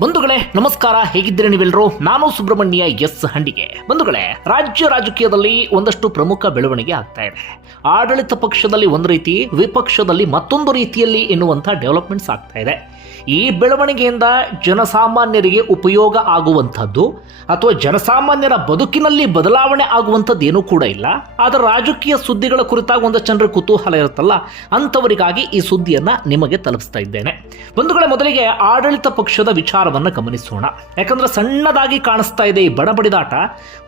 ಬಂಧುಗಳೇ, ನಮಸ್ಕಾರ. ಹೇಗಿದ್ದೀರಿ ನೀವೆಲ್ಲರೂ ನಾನು ಸುಬ್ರಹ್ಮಣ್ಯ ಎಸ್ ಹಂಡಿಗೆ. ಬಂಧುಗಳೇ, ರಾಜ್ಯ ರಾಜಕೀಯದಲ್ಲಿ ಒಂದಷ್ಟು ಪ್ರಮುಖ ಬೆಳವಣಿಗೆ ಆಗ್ತಾ ಇದೆ. ಆಡಳಿತ ಪಕ್ಷದಲ್ಲಿ ಒಂದು ರೀತಿ, ವಿಪಕ್ಷದಲ್ಲಿ ಮತ್ತೊಂದು ರೀತಿಯಲ್ಲಿ ಎನ್ನುವಂಥ ಡೆವಲಪ್ಮೆಂಟ್ಸ್ ಆಗ್ತಾ ಇದೆ. ಈ ಬೆಳವಣಿಗೆಯಿಂದ ಜನಸಾಮಾನ್ಯರಿಗೆ ಉಪಯೋಗ ಆಗುವಂಥದ್ದು ಅಥವಾ ಜನಸಾಮಾನ್ಯರ ಬದುಕಿನಲ್ಲಿ ಬದಲಾವಣೆ ಆಗುವಂಥದ್ದು ಏನೂ ಕೂಡ ಇಲ್ಲ. ಆದರೆ ರಾಜಕೀಯ ಸುದ್ದಿಗಳ ಕುರಿತಾಗಿ ಒಂದು ಜನರ ಕುತೂಹಲ ಇರುತ್ತಲ್ಲ, ಅಂಥವರಿಗಾಗಿ ಈ ಸುದ್ದಿಯನ್ನು ನಿಮಗೆ ತಲುಪಿಸ್ತಾ ಇದ್ದೇನೆ. ಬಂಧುಗಳ, ಮೊದಲಿಗೆ ಆಡಳಿತ ಪಕ್ಷದ ವಿಚಾರವನ್ನು ಗಮನಿಸೋಣ. ಯಾಕಂದ್ರೆ ಸಣ್ಣದಾಗಿ ಕಾಣಿಸ್ತಾ ಇದೆ ಈ ಬಡಬಡಿದಾಟ.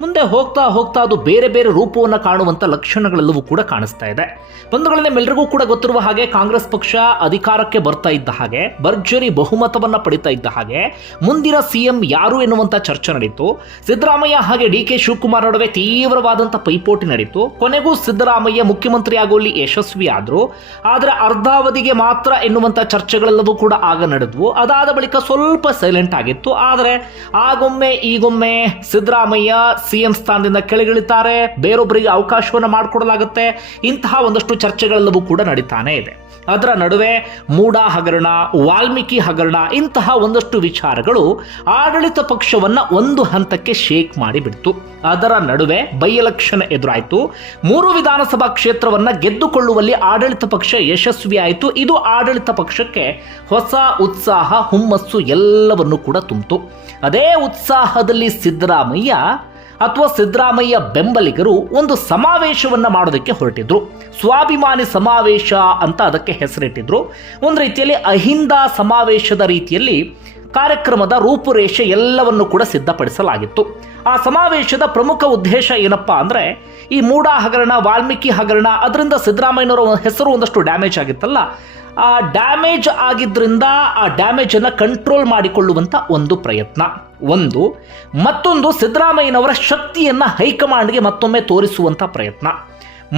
ಮುಂದೆ ಹೋಗ್ತಾ ಹೋಗ್ತಾ ಅದು ಬೇರೆ ಬೇರೆ ರೂಪವನ್ನು ಕಾಣುವಂಥ ಲಕ್ಷಣಗಳೆಲ್ಲವೂ ಕೂಡ ಕಾಣಿಸ್ತಾ ಇದೆ. ಬಂಧುಗಳನ್ನ ಎಲ್ಲರಿಗೂ ಕೂಡ ಗೊತ್ತಿರುವ ಹಾಗೆ ಕಾಂಗ್ರೆಸ್ ಪಕ್ಷ ಅಧಿಕಾರಕ್ಕೆ ಬರ್ತಾ ಇದ್ದ ಹಾಗೆ, ಭರ್ಜರಿ ಬಹುಮತವನ್ನ ಪಡಿತಾ ಇದ್ದ ಹಾಗೆ ಮುಂದಿನ ಸಿಎಂ ಯಾರು ಎನ್ನುವಂತ ಚರ್ಚೆ ನಡೀತು. ಸಿದ್ದರಾಮಯ್ಯ ಹಾಗೆ ಡಿ ಕೆ ಶಿವಕುಮಾರ್ ನಡುವೆ ತೀವ್ರವಾದಂಥ ಪೈಪೋಟಿ ನಡೀತು. ಕೊನೆಗೂ ಸಿದ್ದರಾಮಯ್ಯ ಮುಖ್ಯಮಂತ್ರಿ ಆಗುವಲ್ಲಿ ಯಶಸ್ವಿ ಆದ್ರು. ಆದ್ರೆ ಅರ್ಧಾವಧಿಗೆ ಮಾತ್ರ ಎನ್ನುವಂತ ಚರ್ಚೆಗಳೆಲ್ಲವೂ ಕೂಡ ಆಗ ನಡೆದ್ವು. ಅದಾದ ಬಳಿಕ ಸ್ವಲ್ಪ ಸೈಲೆಂಟ್ ಆಗಿತ್ತು. ಆದರೆ ಆಗೊಮ್ಮೆ ಈಗೊಮ್ಮೆ ಸಿದ್ದರಾಮಯ್ಯ ಸಿಎಂ ಸ್ಥಾನದಿಂದ ಕೆಳಗಿಳಿತಾರೆ. ಬೇರೊಬ್ಬರಿಗೆ ಅವಕಾಶವನ್ನು ಮಾಡಿಕೊಡಲಾಗುತ್ತೆ. ಇಂತಹ ಒಂದಷ್ಟು ಚರ್ಚೆಗಳೆಲ್ಲವೂ ಕೂಡ ನಡೀತಾನೆ ಇದೆ. ಅದರ ನಡುವೆ ಮೂಡ ಹಗರಣ, ವಾಲ್ಮೀಕಿ ಹಗರಣ ಇಂತಹ ಒಂದಷ್ಟು ವಿಚಾರಗಳು ಆಡಳಿತ ಪಕ್ಷವನ್ನ ಒಂದು ಹಂತಕ್ಕೆ ಶೇಕ್ ಮಾಡಿಬಿಡ್ತು. ಅದರ ನಡುವೆ ಬೈ ಎಲೆಕ್ಷನ್ ಎದುರಾಯಿತು. ಮೂರು ವಿಧಾನಸಭಾ ಕ್ಷೇತ್ರವನ್ನ ಗೆದ್ದುಕೊಳ್ಳುವಲ್ಲಿ ಆಡಳಿತ ಪಕ್ಷ ಯಶಸ್ವಿಯಾಯಿತು. ಇದು ಆಡಳಿತ ಪಕ್ಷಕ್ಕೆ ಹೊಸ ಉತ್ಸಾಹ, ಹುಮ್ಮಸ್ಸು ಎಲ್ಲವನ್ನು ಕೂಡ ತುಂಬಿತು. ಅದೇ ಉತ್ಸಾಹದಲ್ಲಿ ಸಿದ್ದರಾಮಯ್ಯ ಅಥವಾ ಸಿದ್ದರಾಮಯ್ಯ ಬೆಂಬಲಿಗರು ಒಂದು ಸಮಾವೇಶವನ್ನ ಮಾಡೋದಕ್ಕೆ ಹೊರಟಿದ್ರು. ಸ್ವಾಭಿಮಾನಿ ಸಮಾವೇಶ ಅಂತ ಅದಕ್ಕೆ ಹೆಸರಿಟ್ಟಿದ್ರು. ಒಂದು ರೀತಿಯಲ್ಲಿ ಅಹಿಂದ ಸಮಾವೇಶದ ರೀತಿಯಲ್ಲಿ ಕಾರ್ಯಕ್ರಮದ ರೂಪುರೇಷೆ ಎಲ್ಲವನ್ನು ಕೂಡ ಸಿದ್ಧಪಡಿಸಲಾಗಿತ್ತು. ಆ ಸಮಾವೇಶದ ಪ್ರಮುಖ ಉದ್ದೇಶ ಏನಪ್ಪಾ ಅಂದರೆ ಈ ಮೂಡಾ ಹಗರಣ, ವಾಲ್ಮೀಕಿ ಹಗರಣ, ಅದರಿಂದ ಸಿದ್ದರಾಮಯ್ಯನವರ ಹೆಸರು ಒಂದಷ್ಟು ಡ್ಯಾಮೇಜ್ ಆಗಿತ್ತಲ್ಲ ಆ ಡ್ಯಾಮೇಜ್ ಆಗಿದ್ದರಿಂದ ಆ ಡ್ಯಾಮೇಜನ್ನು ಕಂಟ್ರೋಲ್ ಮಾಡಿಕೊಳ್ಳುವಂಥ ಒಂದು ಪ್ರಯತ್ನ. ಒಂದು, ಮತ್ತೊಂದು ಸಿದ್ದರಾಮಯ್ಯನವರ ಶಕ್ತಿಯನ್ನು ಹೈಕಮಾಂಡ್ಗೆ ಮತ್ತೊಮ್ಮೆ ತೋರಿಸುವಂಥ ಪ್ರಯತ್ನ.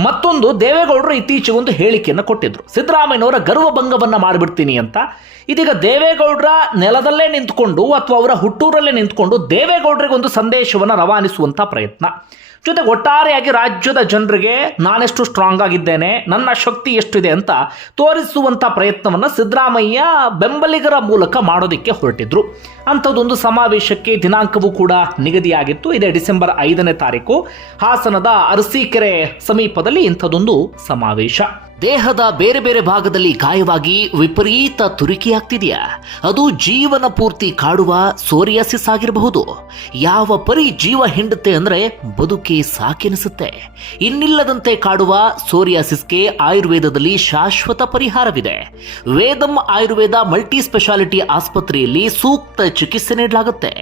ಮತ್ತೊಂದು ದೇವೇಗೌಡರು ಇತ್ತೀಚೆಗೆ ಒಂದು ಹೇಳಿಕೆಯನ್ನು ಕೊಟ್ಟಿದ್ರು. ಸಿದ್ದರಾಮಯ್ಯನವರ ಗರ್ವಭಂಗವನ್ನು ಮಾಡಿಬಿಡ್ತೀನಿ ಅಂತ. ಇದೀಗ ದೇವೇಗೌಡರ ನೆಲದಲ್ಲೇ ನಿಂತ್ಕೊಂಡು ಅಥವಾ ಅವರ ಹುಟ್ಟೂರಲ್ಲೇ ನಿಂತ್ಕೊಂಡು ದೇವೇಗೌಡರಿಗೆ ಒಂದು ಸಂದೇಶವನ್ನು ರವಾನಿಸುವಂಥ ಪ್ರಯತ್ನ. ಜೊತೆಗೆ ಒಟ್ಟಾರೆಯಾಗಿ ರಾಜ್ಯದ ಜನರಿಗೆ ನಾನೆಷ್ಟು ಸ್ಟ್ರಾಂಗ್ ಆಗಿದ್ದೇನೆ, ನನ್ನ ಶಕ್ತಿ ಎಷ್ಟಿದೆ ಅಂತ ತೋರಿಸುವಂಥ ಪ್ರಯತ್ನವನ್ನು ಸಿದ್ದರಾಮಯ್ಯ ಬೆಂಬಲಿಗರ ಮೂಲಕ ಮಾಡೋದಕ್ಕೆ ಹೊರಟಿದ್ರು. ಅಂಥದ್ದೊಂದು ಸಮಾವೇಶಕ್ಕೆ ದಿನಾಂಕವೂ ಕೂಡ ನಿಗದಿಯಾಗಿತ್ತು. ಇದೇ ಡಿಸೆಂಬರ್ ಐದನೇ ತಾರೀಕು ಹಾಸನದ ಅರಸೀಕೆರೆ ಸಮೀಪದಲ್ಲಿ ಇಂಥದ್ದೊಂದು ಸಮಾವೇಶ. ದೇಹದ ಬೇರೆ ಬೇರೆ ಭಾಗದಲ್ಲಿ ಗಾಯವಾಗಿ ವಿಪರೀತ ತುರಿಕೆಯಾಗ್ತಿದೆಯಾ? ಅದು ಜೀವನ ಪೂರ್ತಿ ಕಾಡುವ ಸೋರಿಯಾಸಿಸ್ ಆಗಿರಬಹುದು. ಯಾವ ಪರಿ ಜೀವ ಹಿಂಡುತ್ತೆ ಅಂದ್ರೆ ಬದುಕಿ ಸಾಕೆನಿಸುತ್ತೆ. ಇನ್ನಿಲ್ಲದಂತೆ ಕಾಡುವ ಸೋರಿಯಾಸಿಸ್ಗೆ ಆಯುರ್ವೇದದಲ್ಲಿ ಶಾಶ್ವತ ಪರಿಹಾರವಿದೆ. ವೇದಂ ಆಯುರ್ವೇದ ಮಲ್ಟಿ ಸ್ಪೆಷಾಲಿಟಿ ಆಸ್ಪತ್ರೆಯಲ್ಲಿ ಸೂಕ್ತ ಚಿಕಿತ್ಸೆ ನೀಡಲಾಗುತ್ತೆ.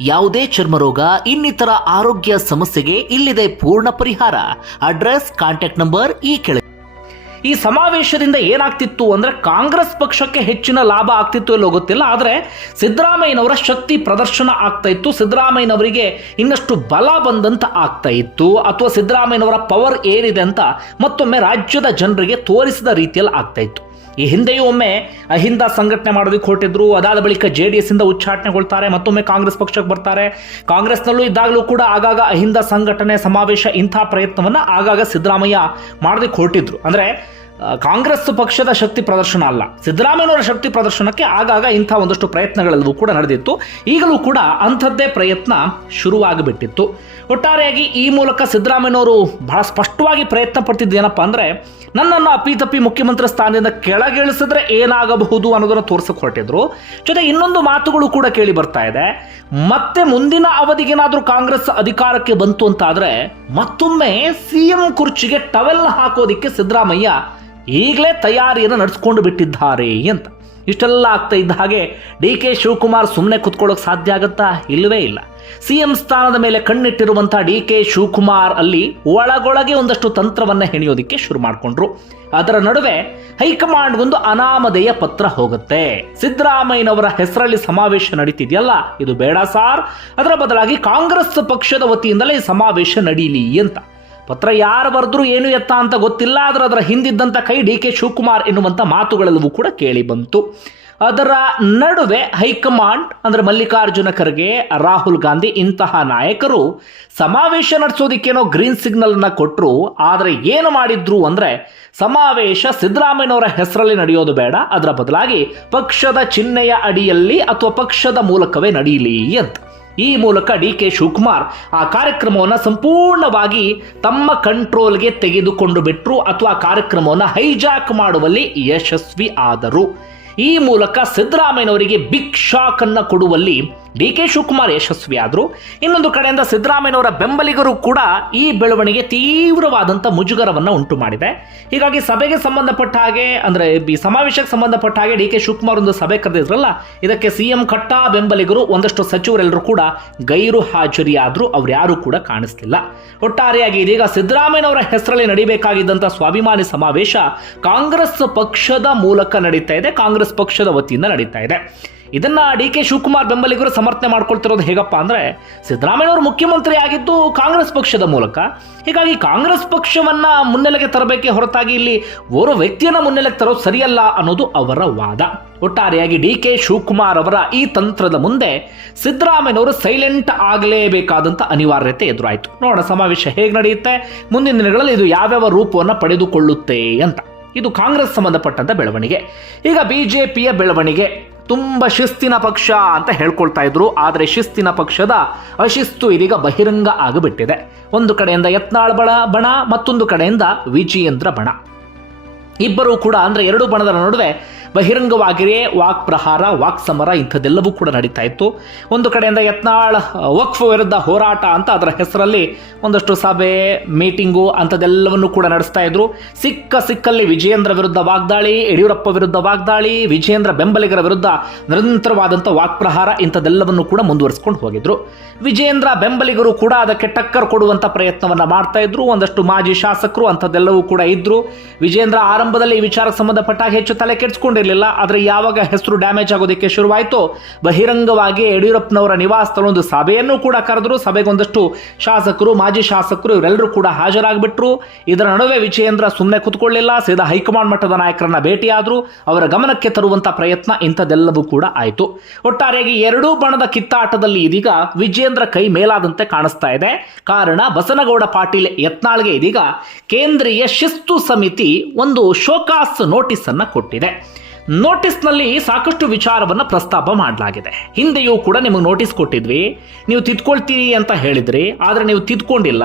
ಯಾವುದೇ ಚರ್ಮರೋಗ, ಇನ್ನಿತರ ಆರೋಗ್ಯ ಸಮಸ್ಯೆಗೆ ಇಲ್ಲಿದೆ ಪೂರ್ಣ ಪರಿಹಾರ. ಅಡ್ರೆಸ್, ಕಾಂಟ್ಯಾಕ್ಟ್ ನಂಬರ್ ಈ ಕೆಳಗೆ ಈ ಸಮಾವೇಶದಿಂದ ಏನಾಗ್ತಿತ್ತು ಅಂದರೆ ಕಾಂಗ್ರೆಸ್ ಪಕ್ಷಕ್ಕೆ ಹೆಚ್ಚಿನ ಲಾಭ ಆಗ್ತಿತ್ತು ಎಲ್ಲೋ ಗೊತ್ತಿಲ್ಲ, ಆದರೆ ಸಿದ್ದರಾಮಯ್ಯನವರ ಶಕ್ತಿ ಪ್ರದರ್ಶನ ಆಗ್ತಾ ಇತ್ತು, ಸಿದ್ದರಾಮಯ್ಯನವರಿಗೆ ಇನ್ನಷ್ಟು ಬಲ ಬಂದಂತ ಆಗ್ತಾ ಇತ್ತು, ಅಥವಾ ಸಿದ್ದರಾಮಯ್ಯನವರ ಪವರ್ ಏನಿದೆ ಅಂತ ಮತ್ತೊಮ್ಮೆ ರಾಜ್ಯದ ಜನರಿಗೆ ತೋರಿಸಿದ ರೀತಿಯಲ್ಲಿ ಆಗ್ತಾ ಇತ್ತು. ಈ ಹಿಂದೆಯೂ ಒಮ್ಮೆ ಅಹಿಂದ ಸಂಘಟನೆ ಮಾಡೋದಕ್ಕೆ ಹೊರಟಿದ್ರು. ಅದಾದ ಬಳಿಕ ಜೆ ಡಿ ಎಸ್ ಇಂದ ಉಚ್ಚಾಟನೆಗೊಳ್ತಾರೆ. ಮತ್ತೊಮ್ಮೆ ಕಾಂಗ್ರೆಸ್ ಪಕ್ಷಕ್ಕೆ ಬರ್ತಾರೆ. ಕಾಂಗ್ರೆಸ್ನಲ್ಲೂ ಇದ್ದಾಗಲೂ ಕೂಡ ಆಗಾಗ ಅಹಿಂದ ಸಂಘಟನೆ ಸಮಾವೇಶ ಇಂಥ ಪ್ರಯತ್ನವನ್ನು ಆಗಾಗ ಸಿದ್ದರಾಮಯ್ಯ ಮಾಡೋದಕ್ಕೆ ಹೊರಟಿದ್ರು. ಅಂದರೆ ಕಾಂಗ್ರೆಸ್ ಪಕ್ಷದ ಶಕ್ತಿ ಪ್ರದರ್ಶನ ಅಲ್ಲ. ಸಿದ್ದರಾಮಯ್ಯನವರ ಶಕ್ತಿ ಪ್ರದರ್ಶನಕ್ಕೆ ಆಗಾಗ ಇಂಥ ಒಂದಷ್ಟು ಪ್ರಯತ್ನಗಳೆಲ್ಲವೂ ಕೂಡ ನಡೆದಿತ್ತು. ಈಗಲೂ ಕೂಡ ಅಂಥದ್ದೇ ಪ್ರಯತ್ನ ಶುರುವಾಗಿಬಿಟ್ಟಿತ್ತು. ಒಟ್ಟಾರೆಯಾಗಿ ಈ ಮೂಲಕ ಸಿದ್ದರಾಮಯ್ಯನವರು ಬಹಳ ಸ್ಪಷ್ಟವಾಗಿ ಪ್ರಯತ್ನ ಪಡ್ತಿದ್ದೇನಪ್ಪ ಅಂದರೆ, ನನ್ನನ್ನು ಅಪ್ಪಿತಪ್ಪಿ ಮುಖ್ಯಮಂತ್ರಿ ಸ್ಥಾನದಿಂದ ಕೆಳಗಿಳಿಸಿದ್ರೆ ಏನಾಗಬಹುದು ಅನ್ನೋದನ್ನು ತೋರಿಸಕ್ಕೆ ಹೊರಟಿದ್ರು. ಜೊತೆ ಇನ್ನೊಂದು ಮಾತುಗಳು ಕೂಡ ಕೇಳಿ ಬರ್ತಾ ಇದೆ. ಮತ್ತೆ ಮುಂದಿನ ಅವಧಿಗೇನಾದರೂ ಕಾಂಗ್ರೆಸ್ ಅಧಿಕಾರಕ್ಕೆ ಬಂತು ಅಂತಾದರೆ, ಮತ್ತೊಮ್ಮೆ ಸಿ ಎಂ ಕುರ್ಚಿಗೆ ಟವೆಲ್ ಹಾಕೋದಿಕ್ಕೆ ಸಿದ್ದರಾಮಯ್ಯ ಈಗಲೇ ತಯಾರಿಯನ್ನು ನಡೆಸ್ಕೊಂಡು ಬಿಟ್ಟಿದ್ದಾರೆ ಅಂತ. ಇಷ್ಟೆಲ್ಲ ಆಗ್ತಾ ಇದ್ದ ಹಾಗೆ ಡಿ ಕೆ ಶಿವಕುಮಾರ್ ಸುಮ್ಮನೆ ಕುತ್ಕೊಳ್ಳೋಕೆ ಸಾಧ್ಯ ಆಗುತ್ತಾ? ಇಲ್ಲವೇ ಇಲ್ಲ. ಸಿ ಎಂ ಸ್ಥಾನದ ಮೇಲೆ ಕಣ್ಣಿಟ್ಟಿರುವಂಥ ಡಿ ಕೆ ಶಿವಕುಮಾರ್ ಅಲ್ಲಿ ಒಳಗೊಳಗೆ ಒಂದಷ್ಟು ತಂತ್ರವನ್ನು ಹೆಣೆಯೋದಕ್ಕೆ ಶುರು ಮಾಡಿಕೊಂಡ್ರು. ಅದರ ನಡುವೆ ಹೈಕಮಾಂಡ್ ಒಂದು ಅನಾಮಧೇಯ ಪತ್ರ ಹೋಗುತ್ತೆ. ಸಿದ್ದರಾಮಯ್ಯನವರ ಹೆಸರಲ್ಲಿ ಸಮಾವೇಶ ನಡೀತಿದೆಯಲ್ಲ? ಇದು ಬೇಡ ಸಾರ್. ಅದರ ಬದಲಾಗಿ ಕಾಂಗ್ರೆಸ್ ಪಕ್ಷದ ವತಿಯಿಂದಲೇ ಸಮಾವೇಶ ನಡೀಲಿ ಅಂತ. ಪತ್ರ ಯಾರು ಬರೆದ್ರು ಏನು ಎತ್ತ ಅಂತ ಗೊತ್ತಿಲ್ಲ, ಆದ್ರೆ ಅದರ ಹಿಂದಿದ್ದಂಥ ಕೈ ಡಿ ಕೆ ಶಿವಕುಮಾರ್ ಎನ್ನುವಂಥ ಮಾತುಗಳೆಲ್ಲವೂ ಕೂಡ ಕೇಳಿ ಬಂತು. ಅದರ ನಡುವೆ ಹೈಕಮಾಂಡ್, ಅಂದರೆ ಮಲ್ಲಿಕಾರ್ಜುನ ಖರ್ಗೆ, ರಾಹುಲ್ ಗಾಂಧಿ ಇಂತಹ ನಾಯಕರು ಸಮಾವೇಶ ನಡೆಸೋದಿಕ್ಕೇನೋ ಗ್ರೀನ್ ಸಿಗ್ನಲ್ನ ಕೊಟ್ಟರು ಆದರೆ ಏನು ಮಾಡಿದ್ರು ಅಂದರೆ ಸಮಾವೇಶ ಸಿದ್ದರಾಮಯ್ಯನವರ ಹೆಸರಲ್ಲಿ ನಡೆಯೋದು ಬೇಡ, ಅದರ ಬದಲಾಗಿ ಪಕ್ಷದ ಚಿಹ್ನೆಯ ಅಡಿಯಲ್ಲಿ ಅಥವಾ ಪಕ್ಷದ ಮೂಲಕವೇ ನಡೆಯಲಿ ಅಂತ ಈ ಮೂಲಕ ಡಿ ಕೆ ಶಿವಕುಮಾರ್ ಆ ಕಾರ್ಯಕ್ರಮವನ್ನು ಸಂಪೂರ್ಣವಾಗಿ ತಮ್ಮ ಕಂಟ್ರೋಲ್ಗೆ ತೆಗೆದುಕೊಂಡು ಬಿಟ್ಟರು ಅಥವಾ ಕಾರ್ಯಕ್ರಮವನ್ನು ಹೈಜಾಕ್ ಮಾಡುವಲ್ಲಿ ಯಶಸ್ವಿ ಆದರು. ಈ ಮೂಲಕ ಸಿದ್ದರಾಮಯ್ಯನವರಿಗೆ ಬಿಗ್ ಶಾಕ್ ಅನ್ನು ಕೊಡುವಲ್ಲಿ ಡಿ ಕೆ ಶಿವಕುಮಾರ್ ಯಶಸ್ವಿಯಾದರು. ಇನ್ನೊಂದು ಕಡೆಯಿಂದ ಸಿದ್ದರಾಮಯ್ಯನವರ ಬೆಂಬಲಿಗರು ಕೂಡ ಈ ಬೆಳವಣಿಗೆ ತೀವ್ರವಾದಂಥ ಮುಜುಗರವನ್ನು ಉಂಟು ಮಾಡಿದೆ. ಹೀಗಾಗಿ ಸಭೆಗೆ ಸಂಬಂಧಪಟ್ಟ ಹಾಗೆ, ಅಂದರೆ ಈ ಸಮಾವೇಶಕ್ಕೆ ಸಂಬಂಧಪಟ್ಟ ಹಾಗೆ ಡಿ ಕೆ ಶಿವಕುಮಾರ್ ಒಂದು ಸಭೆ ಕರೆದಿದ್ರಲ್ಲ, ಇದಕ್ಕೆ ಸಿ ಎಂ ಕಟ್ಟಾ ಬೆಂಬಲಿಗರು, ಒಂದಷ್ಟು ಸಚಿವರೆಲ್ಲರೂ ಕೂಡ ಗೈರು ಹಾಜರಿಯಾದರೂ. ಅವ್ರು ಯಾರೂ ಕೂಡ ಕಾಣಿಸ್ತಿಲ್ಲ ಒಟ್ಟಾರೆಯಾಗಿ ಇದೀಗ ಸಿದ್ದರಾಮಯ್ಯನವರ ಹೆಸರಲ್ಲಿ ನಡೀಬೇಕಾಗಿದ್ದಂಥ ಸ್ವಾಭಿಮಾನಿ ಸಮಾವೇಶ ಕಾಂಗ್ರೆಸ್ ಪಕ್ಷದ ಮೂಲಕ ನಡೀತಾ ಇದೆ, ಕಾಂಗ್ರೆಸ್ ಪಕ್ಷದ ವತಿಯಿಂದ ನಡೀತಾ ಇದೆ. ಇದನ್ನ ಡಿ ಕೆ ಶಿವಕುಮಾರ್ ಬೆಂಬಲಿಗರು ಸಮರ್ಥನೆ ಮಾಡ್ಕೊಳ್ತಿರೋದು ಹೇಗಪ್ಪ ಅಂದ್ರೆ ಸಿದ್ದರಾಮಯ್ಯನವರು ಮುಖ್ಯಮಂತ್ರಿ ಆಗಿದ್ದು ಕಾಂಗ್ರೆಸ್ ಪಕ್ಷದ ಮೂಲಕ. ಹೀಗಾಗಿ ಕಾಂಗ್ರೆಸ್ ಪಕ್ಷವನ್ನ ಮುನ್ನೆಲೆಗೆ ತರಬೇಕೆ ಹೊರತಾಗಿ ಇಲ್ಲಿ ಓರ್ವ ವ್ಯಕ್ತಿಯನ್ನ ಮುನ್ನೆಲೆಗೆ ತರೋದು ಸರಿಯಲ್ಲ ಅನ್ನೋದು ಅವರ ವಾದ. ಒಟ್ಟಾರೆಯಾಗಿ ಡಿ ಕೆ ಶಿವಕುಮಾರ್ ಅವರ ಈ ತಂತ್ರದ ಮುಂದೆ ಸಿದ್ದರಾಮಯ್ಯನವರು ಸೈಲೆಂಟ್ ಆಗಲೇಬೇಕಾದಂಥ ಅನಿವಾರ್ಯತೆ ಎದುರಾಯಿತು. ನೋಡೋಣ ಸಮಾವೇಶ ಹೇಗೆ ನಡೆಯುತ್ತೆ, ಮುಂದಿನ ದಿನಗಳಲ್ಲಿ ಇದು ಯಾವ್ಯಾವ ರೂಪವನ್ನು ಪಡೆದುಕೊಳ್ಳುತ್ತೆ ಅಂತ. ಇದು ಕಾಂಗ್ರೆಸ್ ಸಂಬಂಧಪಟ್ಟಂಥ ಬೆಳವಣಿಗೆ. ಈಗ ಬಿಜೆಪಿಯ ಬೆಳವಣಿಗೆ. ತುಂಬ ಶಿಸ್ತಿನ ಪಕ್ಷ ಅಂತ ಹೇಳ್ಕೊಳ್ತಾ ಇದ್ರು. ಆದರೆ ಶಿಸ್ತಿನ ಪಕ್ಷದ ಅಶಿಸ್ತು ಇದೀಗ ಬಹಿರಂಗ ಆಗಿಬಿಟ್ಟಿದೆ. ಒಂದು ಕಡೆಯಿಂದ ಯತ್ನಾಳ್ ಬಣ ಬಣ, ಮತ್ತೊಂದು ಕಡೆಯಿಂದ ವಿಜಯೇಂದ್ರ ಬಣ. ಇಬ್ಬರೂ ಕೂಡ ಅಂದ್ರೆ ಎರಡು ಬಣದ ನಡುವೆ ಬಹಿರಂಗವಾಗಿಯೇ ವಾಕ್ ಪ್ರಹಾರ, ವಾಕ್ ಸಮರ ಇಂಥದ್ದೆಲ್ಲವೂ ಕೂಡ ನಡೀತಾ ಇತ್ತು. ಒಂದು ಕಡೆಯಿಂದ ಯತ್ನಾಳ್, ವಕ್ಫ್ ವಿರುದ್ಧ ಹೋರಾಟ ಅಂತ ಅದರ ಹೆಸರಲ್ಲಿ ಒಂದಷ್ಟು ಸಭೆ, ಮೀಟಿಂಗು ಅಂಥದ್ದೆಲ್ಲವನ್ನು ಕೂಡ ನಡೆಸ್ತಾ ಇದ್ರು. ಸಿಕ್ಕ ಸಿಕ್ಕಲ್ಲಿ ವಿಜಯೇಂದ್ರ ವಿರುದ್ಧ ವಾಗ್ದಾಳಿ, ಯಡಿಯೂರಪ್ಪ ವಿರುದ್ಧ ವಾಗ್ದಾಳಿ, ವಿಜಯೇಂದ್ರ ಬೆಂಬಲಿಗರ ವಿರುದ್ಧ ನಿರಂತರವಾದಂಥ ವಾಕ್ ಪ್ರಹಾರ ಇಂಥದ್ದೆಲ್ಲವನ್ನು ಕೂಡ ಮುಂದುವರಿಸಿಕೊಂಡು ಹೋಗಿದ್ರು. ವಿಜಯೇಂದ್ರ ಬೆಂಬಲಿಗರು ಕೂಡ ಅದಕ್ಕೆ ಟಕ್ಕರ್ ಕೊಡುವಂಥ ಪ್ರಯತ್ನವನ್ನು ಮಾಡ್ತಾ ಇದ್ರು. ಒಂದಷ್ಟು ಮಾಜಿ ಶಾಸಕರು ಅಂಥದ್ದೆಲ್ಲವೂ ಕೂಡ ಇದ್ರು. ವಿಜಯೇಂದ್ರ ಆರಂಭದಲ್ಲಿ ಈ ವಿಚಾರಕ್ಕೆ ಸಂಬಂಧಪಟ್ಟಾಗ ಹೆಚ್ಚು ತಲೆ ಕೆಡಿಸ್ಕೊಂಡಿರಲಿಲ್ಲ ಆದರೆ ಯಾವಾಗ ಹೆಸರು ಡ್ಯಾಮೇಜ್ ಆಗೋದಕ್ಕೆ ಶುರುವಾಯಿತು, ಬಹಿರಂಗವಾಗಿ ಯಡಿಯೂರಪ್ಪನವರ ನಿವಾಸದಲ್ಲೊಂದು ಸಭೆಯನ್ನು ಕೂಡ ಕರೆದ್ರು. ಸಭೆಗೊಂದಷ್ಟು ಶಾಸಕರು, ಮಾಜಿ ಶಾಸಕರು ಇವರೆಲ್ಲರೂ ಕೂಡ ಹಾಜರಾಗಿಬಿಟ್ರು. ಇದರ ನಡುವೆ ವಿಜಯೇಂದ್ರ ಸುಮ್ಮನೆ ಕುತ್ಕೊಳ್ಳಿಲ್ಲ, ಸೀದಾ ಹೈಕಮಾಂಡ್ ಮಟ್ಟದ ನಾಯಕರನ್ನ ಭೇಟಿಯಾದ್ರು. ಅವರ ಗಮನಕ್ಕೆ ತರುವಂತ ಪ್ರಯತ್ನ ಇಂಥದ್ದೆಲ್ಲವೂ ಕೂಡ ಆಯಿತು. ಒಟ್ಟಾರೆಯಾಗಿ ಎರಡೂ ಬಣದ ಕಿತ್ತಾಟದಲ್ಲಿ ಇದೀಗ ವಿಜೇಂದ್ರ ಕೈ ಮೇಲಾದಂತೆ ಕಾಣಿಸ್ತಾ ಇದೆ. ಕಾರಣ ಬಸನಗೌಡ ಪಾಟೀಲ್ ಯತ್ನಾಳ್ಗೆ ಇದೀಗ ಕೇಂದ್ರೀಯ ಶಿಸ್ತು ಸಮಿತಿ ಒಂದು ಶೋಕಾಸ್ ನೋಟಿಸ್ ಅನ್ನ ಕೊಟ್ಟಿದೆ. ನೋಟಿಸ್ನಲ್ಲಿ ಸಾಕಷ್ಟು ವಿಚಾರವನ್ನು ಪ್ರಸ್ತಾಪ ಮಾಡಲಾಗಿದೆ. ಹಿಂದೆಯೂ ಕೂಡ ನಿಮಗೆ ನೋಟಿಸ್ ಕೊಟ್ಟಿದ್ವಿ. ನೀವು ತಿದ್ಕೊಳ್ತೀರಿ ಅಂತ ಹೇಳಿದ್ರಿ, ಆದರೆ ನೀವು ತಿದ್ಕೊಂಡಿಲ್ಲ.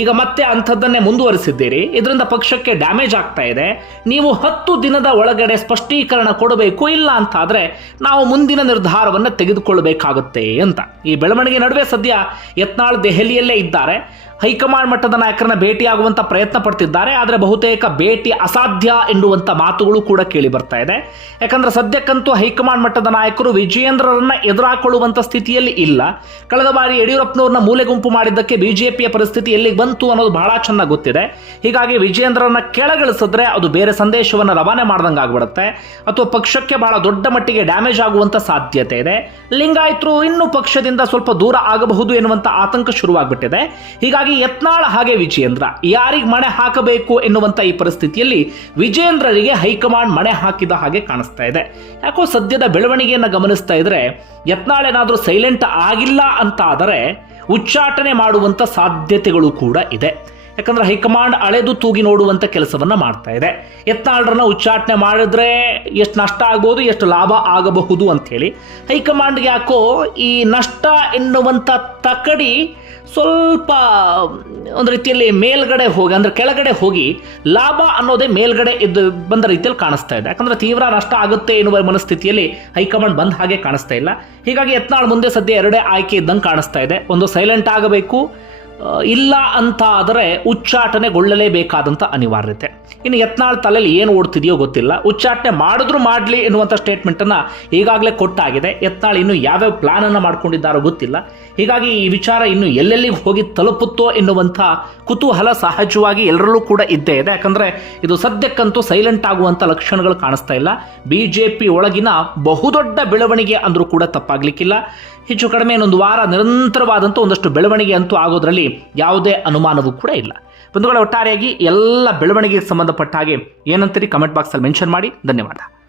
ಈಗ ಮತ್ತೆ ಅಂಥದ್ದನ್ನೇ ಮುಂದುವರಿಸಿದ್ದೀರಿ. ಇದರಿಂದ ಪಕ್ಷಕ್ಕೆ ಡ್ಯಾಮೇಜ್ ಆಗ್ತಾ ಇದೆ. ನೀವು ಹತ್ತು ದಿನದ ಒಳಗಡೆ ಸ್ಪಷ್ಟೀಕರಣ ಕೊಡಬೇಕು, ಇಲ್ಲ ಅಂತ ಆದ್ರೆ ನಾವು ಮುಂದಿನ ನಿರ್ಧಾರವನ್ನು ತೆಗೆದುಕೊಳ್ಳಬೇಕಾಗುತ್ತೆ ಅಂತ. ಈ ಬೆಳವಣಿಗೆ ನಡುವೆ ಸದ್ಯ ಯತ್ನಾಳ್ ದೆಹಲಿಯಲ್ಲೇ ಇದ್ದಾರೆ. ಹೈಕಮಾಂಡ್ ಮಟ್ಟದ ನಾಯಕರನ್ನ ಭೇಟಿಯಾಗುವಂತ ಪ್ರಯತ್ನ ಪಡ್ತಿದ್ದಾರೆ. ಆದರೆ ಬಹುತೇಕ ಭೇಟಿ ಅಸಾಧ್ಯ ಎನ್ನುವಂತ ಮಾತುಗಳು ಕೂಡ ಕೇಳಿ ಬರ್ತಾ ಇದೆ. ಯಾಕಂದ್ರೆ ಸದ್ಯಕ್ಕಂತೂ ಹೈಕಮಾಂಡ್ ಮಟ್ಟದ ನಾಯಕರು ವಿಜಯೇಂದ್ರರನ್ನ ಎದುರಾಕೊಳ್ಳುವಂತ ಸ್ಥಿತಿಯಲ್ಲಿ ಇಲ್ಲ. ಕಳೆದ ಬಾರಿ ಯಡಿಯೂರಪ್ಪನವ್ರನ್ನ ಮೂಲೆ ಗುಂಪು ಮಾಡಿದ್ದಕ್ಕೆ ಬಿಜೆಪಿಯ ಪರಿಸ್ಥಿತಿ ಎಲ್ಲಿಗೆ ಬಂತು ಅನ್ನೋದು ಬಹಳ ಚೆನ್ನಾಗಿ ಗೊತ್ತಿದೆ. ಹೀಗಾಗಿ ವಿಜಯೇಂದ್ರರನ್ನ ಕೆಳಗಿಳಿಸಿದ್ರೆ ಅದು ಬೇರೆ ಸಂದೇಶವನ್ನು ರವಾನೆ ಮಾಡ್ದಂಗೆ ಆಗ್ಬಿಡುತ್ತೆ. ಅಥವಾ ಪಕ್ಷಕ್ಕೆ ಬಹಳ ದೊಡ್ಡ ಮಟ್ಟಿಗೆ ಡ್ಯಾಮೇಜ್ ಆಗುವಂತ ಸಾಧ್ಯತೆ ಇದೆ. ಲಿಂಗಾಯತರು ಇನ್ನು ಪಕ್ಷದಿಂದ ಸ್ವಲ್ಪ ದೂರ ಆಗಬಹುದು ಎನ್ನುವಂತ ಆತಂಕ ಶುರುವಾಗ್ಬಿಟ್ಟಿದೆ. ಹೀಗಾಗಿ ಯತ್ನಾಳ್ ಹಾಗೆ ವಿಜಯೇಂದ್ರ. ಯಾರಿಗೆ ಮಣೆ ಹಾಕಬೇಕು ಎನ್ನುವಂತ ಈ ಪರಿಸ್ಥಿತಿಯಲ್ಲಿ ವಿಜಯೇಂದ್ರರಿಗೆ ಹೈಕಮಾಂಡ್ ಮಣೆ ಹಾಕಿದ ಹಾಗೆ ಕಾಣಿಸ್ತಾ ಇದೆ. ಯಾಕೋ ಸದ್ಯದ ಬೆಳವಣಿಗೆಯನ್ನು ಗಮನಿಸ್ತಾ ಇದ್ರೆ ಯತ್ನಾಳ ಏನಾದರೂ ಸೈಲೆಂಟ್ ಆಗಿಲ್ಲ ಅಂತ ಆದರೆ ಉಚ್ಚಾಟನೆ ಮಾಡುವಂತ ಸಾಧ್ಯತೆಗಳು ಕೂಡ ಇದೆ. ಯಾಕಂದ್ರೆ ಹೈಕಮಾಂಡ್ ಅಳೆದು ತೂಗಿ ನೋಡುವಂತ ಕೆಲಸವನ್ನ ಮಾಡ್ತಾ ಇದೆ. ಯತ್ನಾಳ್ರನ್ನ ಉಚ್ಚಾಟನೆ ಮಾಡಿದ್ರೆ ಎಷ್ಟು ನಷ್ಟ ಆಗ್ಬೋದು, ಎಷ್ಟು ಲಾಭ ಆಗಬಹುದು ಅಂತ ಹೇಳಿ ಹೈಕಮಾಂಡ್ಗೆ ಯಾಕೋ ಈ ನಷ್ಟ ಎನ್ನುವಂಥ ತಕಡಿ ಸ್ವಲ್ಪ ಒಂದು ರೀತಿಯಲ್ಲಿ ಮೇಲ್ಗಡೆ ಹೋಗಿ, ಅಂದ್ರೆ ಕೆಳಗಡೆ ಹೋಗಿ ಲಾಭ ಅನ್ನೋದೇ ಮೇಲ್ಗಡೆ ಇದ್ದು ಬಂದ ರೀತಿಯಲ್ಲಿ ಕಾಣಿಸ್ತಾ ಇದೆ. ಯಾಕಂದ್ರೆ ತೀವ್ರ ನಷ್ಟ ಆಗುತ್ತೆ ಎನ್ನುವ ಮನಸ್ಥಿತಿಯಲ್ಲಿ ಹೈಕಮಾಂಡ್ ಬಂದ ಹಾಗೆ ಕಾಣಿಸ್ತಾ ಇಲ್ಲ. ಹೀಗಾಗಿ ಯತ್ನಾಳ್ ಮುಂದೆ ಸದ್ಯ ಎರಡೇ ಆಯ್ಕೆ ಇದ್ದಂಗೆ ಕಾಣಿಸ್ತಾ ಇದೆ. ಒಂದು ಸೈಲೆಂಟ್ ಆಗಬೇಕು ಇಲ್ಲ ಅಂತ ಆದರೆ ಉಚ್ಚಾಟನೆಗೊಳ್ಳಲೇಬೇಕಾದಂಥ ಅನಿವಾರ್ಯತೆ. ಇನ್ನು ಯತ್ನಾಳ್ ತಲೆಯಲ್ಲಿ ಏನು ಓಡ್ತಿದೆಯೋ ಗೊತ್ತಿಲ್ಲ. ಉಚ್ಚಾಟನೆ ಮಾಡಿದ್ರು ಮಾಡಲಿ ಎನ್ನುವಂಥ ಸ್ಟೇಟ್ಮೆಂಟನ್ನು ಈಗಾಗಲೇ ಕೊಟ್ಟಾಗಿದೆ. ಯತ್ನಾಳ್ ಇನ್ನು ಯಾವ್ಯಾವ ಪ್ಲಾನನ್ನು ಮಾಡ್ಕೊಂಡಿದ್ದಾರೋ ಗೊತ್ತಿಲ್ಲ. ಹೀಗಾಗಿ ಈ ವಿಚಾರ ಇನ್ನು ಎಲ್ಲೆಲ್ಲಿಗೆ ಹೋಗಿ ತಲುಪುತ್ತೋ ಎನ್ನುವಂಥ ಕುತೂಹಲ ಸಹಜವಾಗಿ ಎಲ್ಲರಲ್ಲೂ ಕೂಡ ಇದ್ದೇ ಇದೆ. ಯಾಕಂದರೆ ಇದು ಸದ್ಯಕ್ಕಂತೂ ಸೈಲೆಂಟ್ ಆಗುವಂಥ ಲಕ್ಷಣಗಳು ಕಾಣಿಸ್ತಾ ಇಲ್ಲ. ಬಿ ಜೆ ಪಿ ಒಳಗಿನ ಬಹುದೊಡ್ಡ ಬೆಳವಣಿಗೆ ಅಂದರೂ ಕೂಡ ತಪ್ಪಾಗಲಿಕ್ಕಿಲ್ಲ. ಹೆಚ್ಚು ಕಡಿಮೆ ಇನ್ನೊಂದು ವಾರ ನಿರಂತರವಾದಂಥ ಒಂದಷ್ಟು ಬೆಳವಣಿಗೆ ಅಂತೂ ಆಗೋದ್ರಲ್ಲಿ ಯಾವುದೇ ಅನುಮಾನವೂ ಕೂಡ ಇಲ್ಲ. ಬಂಧುಗಳ ಒಟ್ಟಾರೆಯಾಗಿ ಎಲ್ಲ ಬೆಳವಣಿಗೆಗೆ ಸಂಬಂಧಪಟ್ಟ ಹಾಗೆ ಏನಂತೀರಿ? ಕಮೆಂಟ್ ಬಾಕ್ಸಲ್ಲಿ ಮೆನ್ಷನ್ ಮಾಡಿ. ಧನ್ಯವಾದ.